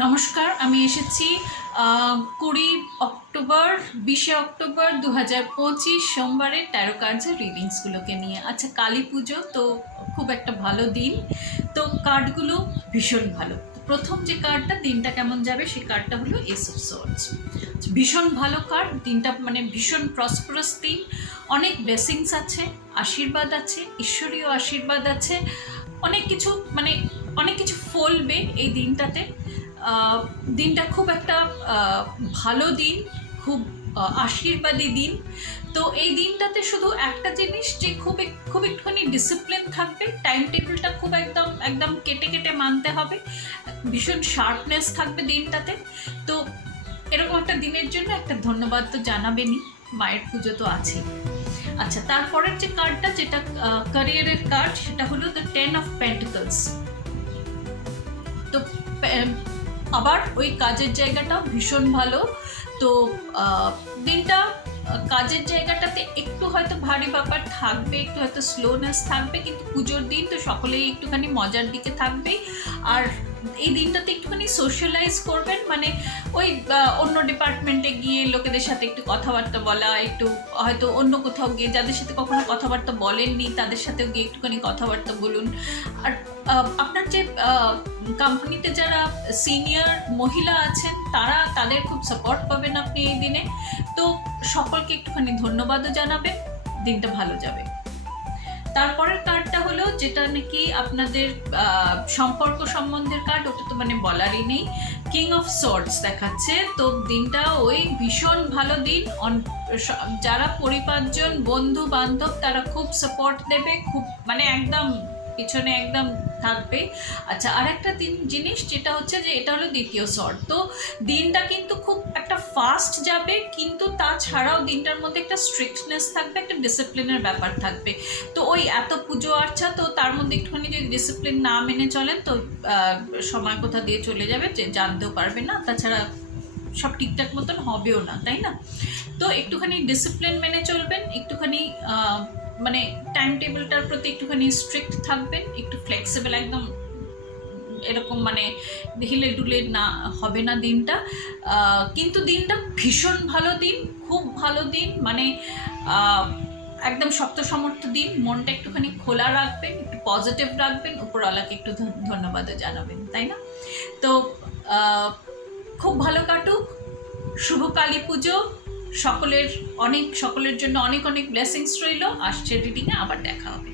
নমস্কার, আমি এসেছি 20 অক্টোবর 20 অক্টোবর 2025 সোমবারের ট্যারো কার্ডসের রিডিংসগুলোকে নিয়ে। আচ্ছা, কালী পুজো তো খুব একটা ভালো দিন, তো কার্ডগুলো ভীষণ ভালো। প্রথম যে কার্ডটা দিনটা কেমন যাবে সেই কার্ডটা হলো এস অফ সোর্ডস। ভীষণ ভালো কার্ড, দিনটা মানে ভীষণ প্রসপারাস দিন, অনেক ব্লেসিংস আছে, আশীর্বাদ আছে, ঈশ্বরীয় আশীর্বাদ আছে, অনেক কিছু মানে অনেক কিছু ফলবে এই দিনটাতে। দিনটা খুব একটা ভালো দিন, খুব আশীর্বাদী দিন। তো এই দিনটাতে শুধু একটা জিনিস যে খুব একটুখানি ডিসিপ্লিন থাকবে, টাইম টেবিলটা খুব একদম একদম কেটে কেটে মানতে হবে, ভীষণ শার্পনেস থাকবে দিনটাতে। তো এরকম একটা দিনের জন্য একটা ধন্যবাদ তো জানাবেনই, মায়ের পুজো তো আছেই। আচ্ছা, তারপরের যে কার্ডটা, যেটা ক্যারিয়ারের কার্ড, সেটা হলো দ্য 10 অফ পেন্টিকলস। তো আবার ওই কাজের জায়গাটাও ভীষণ ভালো। তো দিনটা কাজের জায়গাটাতে একটু হয়তো ভারী ব্যাপার থাকবে, একটু হয়তো স্লোনেস থাকবে, কিন্তু পুজোর দিন তো সকলেই একটুখানি মজার দিকে থাকবেই। আর এই দিনটাতে একটুখানি সোশ্যালাইজ করবেন, মানে ওই অন্য ডিপার্টমেন্টে গিয়ে লোকেদের সাথে একটু কথাবার্তা বলা, একটু হয়তো অন্য কোথাও গিয়ে যাদের সাথে কখনো কথাবার্তা বলেননি তাদের সাথেও গিয়ে একটুখানি কথাবার্তা বলুন। আর আপনার যে কোম্পানিতে যারা সিনিয়র মহিলা আছেন তাদের খুব সাপোর্ট পাবেন আপনি এই দিনে। তো সকলকে একটুখানি ধন্যবাদও জানাবেন, দিনটা ভালো যাবে। তারপরের কার্ডটা হলো যেটা নাকি আপনাদের সম্পর্ক সম্বন্ধের কার্ড, ওটা তো মানে বলারই নেই। কিং অফ সোর্ডস দেখাচ্ছে। তো দিনটা ওই ভীষণ ভালো দিন, যারা পরিবারজন বন্ধু বান্ধব তারা খুব সাপোর্ট দেবে, খুব মানে একদম পিছনে একদম থাকবে। আচ্ছা, আর একটা জিনিস যেটা হচ্ছে যে এটা হলো দ্বিতীয় শর্ট। তো দিনটা কিন্তু খুব একটা ফাস্ট যাবে, কিন্তু তাছাড়াও দিনটার মধ্যে একটা স্ট্রিক্টনেস থাকবে, একটা ডিসিপ্লিনের ব্যাপার থাকবে। তো ওই এত পুজো আর্চা, তো তার মধ্যে একটুখানি যদি ডিসিপ্লিন না মেনে চলেন তো সময় কোথা দিয়ে চলে যাবে যে জানতেও পারবে না, তাছাড়া সব ঠিকঠাক মতন হবেও না, তাই না? তো একটুখানি ডিসিপ্লিন মেনে চলবেন, একটুখানি মানে টাইম টেবিলটার প্রতি একটুখানি স্ট্রিক্ট থাকবেন, একটু ফ্লেক্সিবল, একদম এরকম মানে হিলে ডুলে না হবে না দিনটা। কিন্তু দিনটা ভীষণ ভালো দিন, খুব ভালো দিন, মানে একদম শক্ত সমর্থ দিন। মনটা একটুখানি খোলা রাখবেন, একটু পজিটিভ রাখবেন, উপরওয়ালাকে একটু ধন্যবাদও জানাবেন, তাই না? তো খুব ভালো কাটুক, শুভ কালী পুজো সকলের জন্য অনেক অনেক ব্লেসিংস রইল। আসছে রিডিংয়ে আবার দেখা হবে।